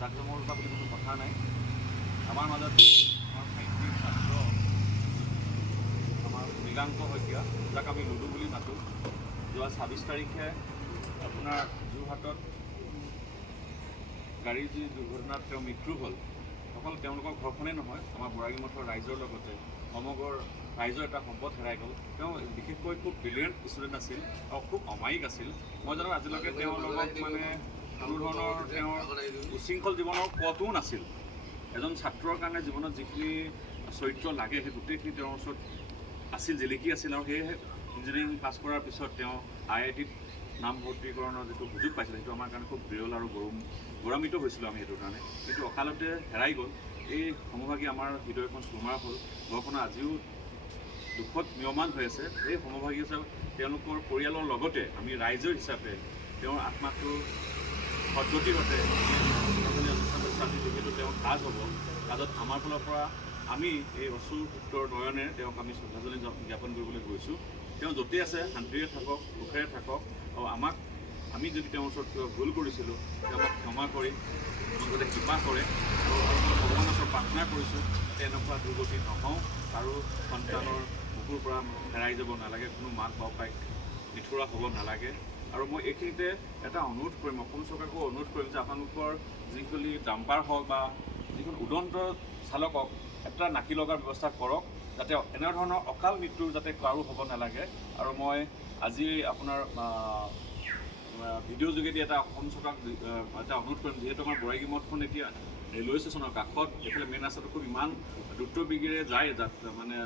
জাকজমকতা বুলি কোনো কথা নাই। আমাৰ মাজত আমাৰ সাহিত্যিক ছাত্ৰ আমাৰ মৃগাংক শইকীয়া, যাক আমি লুডু বুলি মাতোঁ, যোৱা 26 তাৰিখে আপোনাৰ যোৰহাটত গাড়ীৰ যি দুৰ্ঘটনাত তেওঁৰ মৃত্যু হ'ল। অকল তেওঁলোকৰ ঘৰখনেই নহয়, আমাৰ বৰাগী মঠৰ ৰাইজৰ লগতে সমগ্ৰ ৰাইজৰ এটা সম্পদ হেৰাই গ'ল। তেওঁ বিশেষকৈ খুব ব্ৰিলিয়েণ্ট ষ্টুডেণ্ট আছিল আৰু খুব অমায়িক আছিল। মই জানো আজিলৈকে তেওঁৰ লগত মানে কোনো ধৰণৰ তেওঁৰ উশৃংখল জীৱনৰ ক'তো নাছিল। এজন ছাত্ৰৰ কাৰণে জীৱনত যিখিনি চৰিত্ৰ লাগে সেই গোটেইখিনি তেওঁৰ ওচৰত আছিল, জিলিকি আছিল। আৰু সেয়েহে ইঞ্জিনিয়াৰিং পাছ কৰাৰ পিছত তেওঁ IITত নামভৰ্তিকৰণৰ যিটো সুযোগ পাইছিল, সেইটো আমাৰ কাৰণে খুব বিৰল আৰু গৌৰৱান্বিত হৈছিলোঁ আমি সেইটোৰ কাৰণে। কিন্তু অকালতে হেৰাই গ'ল। এই সমভাগী আমাৰ হৃদয়খন চুৰমাৰ হ'ল। ঘৰখনৰ আজিও দুখত ম্ৰিয়মান হৈ আছে। এই সমভাগী হিচাপে তেওঁলোকৰ পৰিয়ালৰ লগতে আমি ৰাইজ হিচাপে তেওঁৰ আত্মাটো সদ্গতি ঘটে অনুষ্ঠান যিহেতু তেওঁৰ কাজ হ'ব, কাজত আমাৰ ফালৰ পৰা আমি এই অশ্ৰু উত্তৰ নয়নে তেওঁক আমি শ্ৰদ্ধাঞ্জলি জ্ঞাপন কৰিবলৈ গৈছোঁ। তেওঁ য'তেই আছে শান্তিৰে থাকক, সুখেৰে থাকক। আৰু আমি যদি তেওঁৰ ওচৰত কিবা ভুল কৰিছিলোঁ, তেওঁ আমাক ক্ষমা কৰি যাতে কৃপা কৰে। আৰু ভগৱানৰ ওচৰত প্ৰাৰ্থনা কৰিছোঁ যাতে এনেকুৱা দুৰ্গতি নহওঁ, আৰু সন্তানৰ বুকুৰ পৰা হেৰাই যাব নালাগে, কোনো মাক বাপাইক নিঠুৰা হ'ব নালাগে। আৰু মই এইখিনিতে এটা অনুৰোধ কৰিম, অসম চৰকাৰকো অনুৰোধ কৰিম যে আপোনালোকৰ যিখিনি ডাম্পাৰ হওক বা যিখন উদন্ত চালকক এটা নাকি লগাৰ ব্যৱস্থা কৰক, যাতে এনেধৰণৰ অকাল মৃত্যু যাতে কাৰো হ'ব নালাগে। আৰু মই আজি আপোনাৰ ভিডিঅ' যোগেদি এটা অসম চৰকাৰক এটা অনুৰোধ কৰিম, যিহেতু আমাৰ বৰাগী মঠখন এতিয়া ৰেলৱে ষ্টেচনৰ কাষত, এইফালে মেইন ৰাস্তাটো খুব ইমান দ্ৰুত বেগেৰে যায় মানে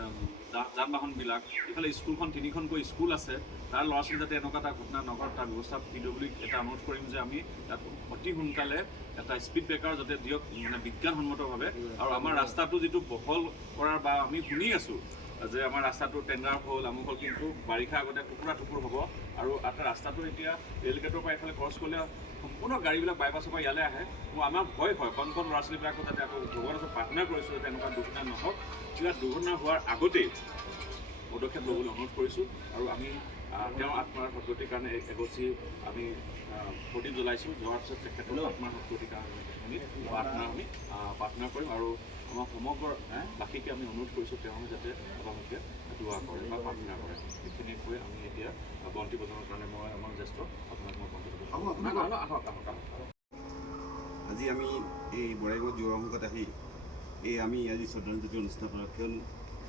যান বাহনবিলাক, এইফালে স্কুলখন 3খনকৈ স্কুল আছে, তাৰ ল'ৰা ছোৱালী যাতে এনেকুৱা এটা ঘটনা নঘটে তাৰ ব্যৱস্থা PWক এটা অনুৰোধ কৰিম যে আমি তাত অতি সোনকালে এটা স্পীড ব্ৰেকাৰ যাতে দিয়ক, মানে বিজ্ঞানসন্মতভাৱে। আৰু আমাৰ ৰাস্তাটো যিটো বহল কৰাৰ বা আমি শুনি আছোঁ যে আমাৰ ৰাস্তাটো টেণ্ডাৰ হ'ল, আমুক হ'ল, কিন্তু বাৰিষা আগতে টুকুৰা টুকুৰ হ'ব। আৰু এটা ৰাস্তাটো এতিয়া ৰেলগেটৰ পৰা এইফালে ক্ৰছ কৰিলে সম্পূৰ্ণ গাড়ীবিলাক বাইপাছৰ পৰা ইয়ালৈ আহে। আমাৰ ভয় হয়, কণ ল'ৰা ছোৱালীবিলাকো যাতে আকৌ ভগৱানৰ ওচৰত প্ৰাৰ্থনা কৰিছোঁ যাতে এনেকুৱা দুৰ্ঘটনা নহওক। কিবা দুৰ্ঘটনা হোৱাৰ আগতেই পদক্ষেপ ল'বলৈ অনুৰোধ কৰিছোঁ। আৰু আমি তেওঁৰ আত্মাৰ সদ্গতিৰ কাৰণে এগছি আমি প্ৰদীপ জ্বলাইছোঁ। যোৱাৰ পিছত তেখেতৰ আত্মাৰ সদ্গতিৰ কাৰণে আমি প্ৰাৰ্থনা কৰিম। আৰু আমাৰ সমগ্ৰ বাসীকে আমি অনুৰোধ কৰিছোঁ তেওঁ যাতে আপোনালোকে দোৱা কৰে বা প্ৰাৰ্থনা কৰে। এইখিনিয়ে কৈ আমি এতিয়া বন্তি প্ৰদানৰ কাৰণে মই আমাৰ জ্যেষ্ঠ আপোনাক মই বন্তি আজি আমি এই বৰাগী যুৱ সংঘত আহি আমি আজি শ্ৰদ্ধাঞ্জলি অনুষ্ঠান কৰা, কিয়নো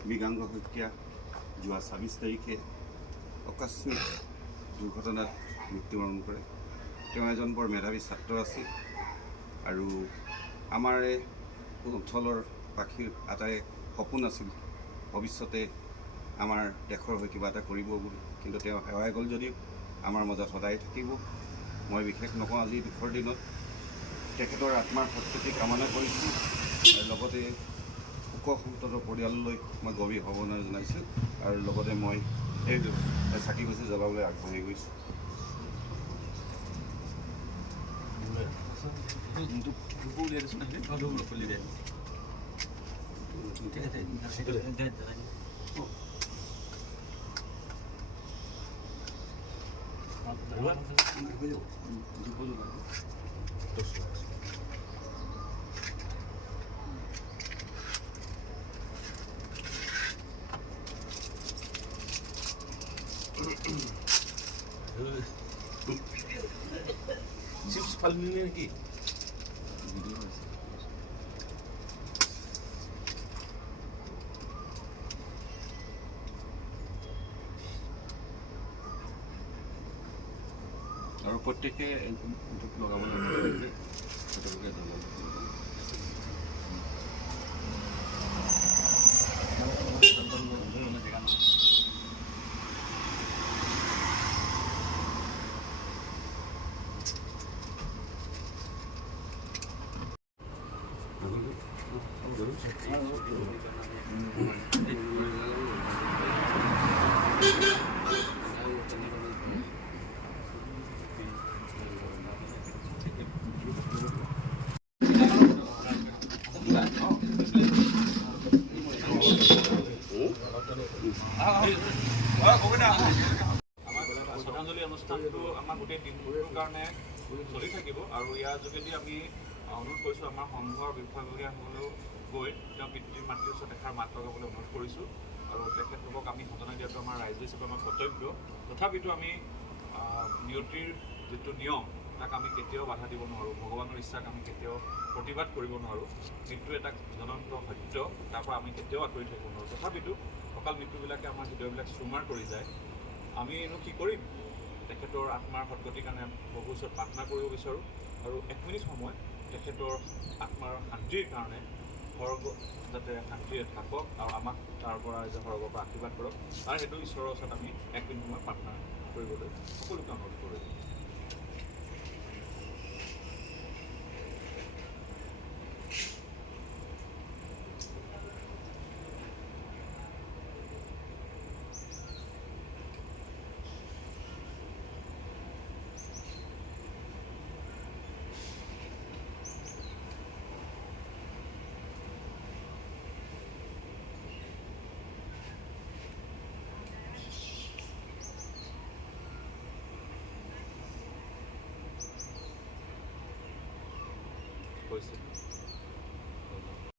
মৃগাংক শইকীয়া যোৱা 26 তাৰিখে আকস্মিক দুৰ্ঘটনাত মৃত্যুবৰণ কৰে। তেওঁ এজন বৰ মেধাৱী ছাত্ৰ আছিল আৰু আমাৰ এই অঞ্চলৰ বাসীৰ আটাই সপোন আছিল ভৱিষ্যতে আমাৰ দেশৰ হৈ কিবা এটা কৰিব বুলি। কিন্তু তেওঁ হেৰাই গ'ল যদিও আমাৰ মাজত সদায় থাকিব। মই বিশেষ নকওঁ, আজি দুখৰ দিনত তেখেতৰ আত্মাৰ সদ্গতি কামনা কৰিছোঁ আৰু লগতে শোকসন্তপ্ত পৰিয়াললৈ মই গভীৰ সমবেদনা জনাইছোঁ। আৰু লগতে মই এই চাকি বছি জ্বলাবলৈ আগবাঢ়ি গৈছোঁ। চিপছ ফালি নেকি? আৰু প্ৰত্যেকে ধূপ লগাবলৈ তেওঁলোকে শ্ৰদ্ধাঞ্জলি অনুষ্ঠানটো আমাৰ গোটেই দিনটোৰ কাৰণে চলি থাকিব আৰু ইয়াৰ যোগেদি আমি অনুৰোধ কৰিছোঁ আমাৰ সংঘৰ বিষয়ববীয়াসকলেও গৈ তেওঁ পিতৃ মাতৃৰ ওচৰত এষাৰ মাত লগাবলৈ অনুৰোধ কৰিছোঁ আৰু তেখেতলোকক আমি সজনা দিয়াটো আমাৰ ৰাইজ হিচাপে আমাৰ কৰ্তব্য। তথাপিতো আমি নিয়তিৰ যিটো নিয়ম তাক আমি কেতিয়াও বাধা দিব নোৱাৰোঁ, ভগৱানৰ ইচ্ছাক আমি কেতিয়াও প্ৰতিবাদ কৰিব নোৱাৰোঁ। মৃত্যু এটা জনন্ত সত্য, তাৰ পৰা আমি কেতিয়াও আঁতৰি থাকিব নোৱাৰোঁ। তথাপিতো অকাল মৃত্যুবিলাকে আমাৰ হৃদয়বিলাক চুৰমাৰ কৰি যায়। আমিনো কি কৰিম? তেখেতৰ আত্মাৰ সদ্গতিৰ কাৰণে প্ৰভুৰ ওচৰত প্ৰাৰ্থনা কৰিব বিচাৰোঁ আৰু 1 মিনিট সময় তেখেতৰ আত্মাৰ শান্তিৰ কাৰণে স্বৰ্গ যাতে শান্তিৰে থাকক আৰু আমাক তাৰ পৰা যে স্বৰ্গৰ পৰা আশীৰ্বাদ কৰক, তাৰ সেইটো ঈশ্বৰৰ ওচৰত আমি 1 মিনিট সময় প্ৰাৰ্থনা কৰিবলৈ সকলোকে অনুৰোধ কৰোঁ। হৈছে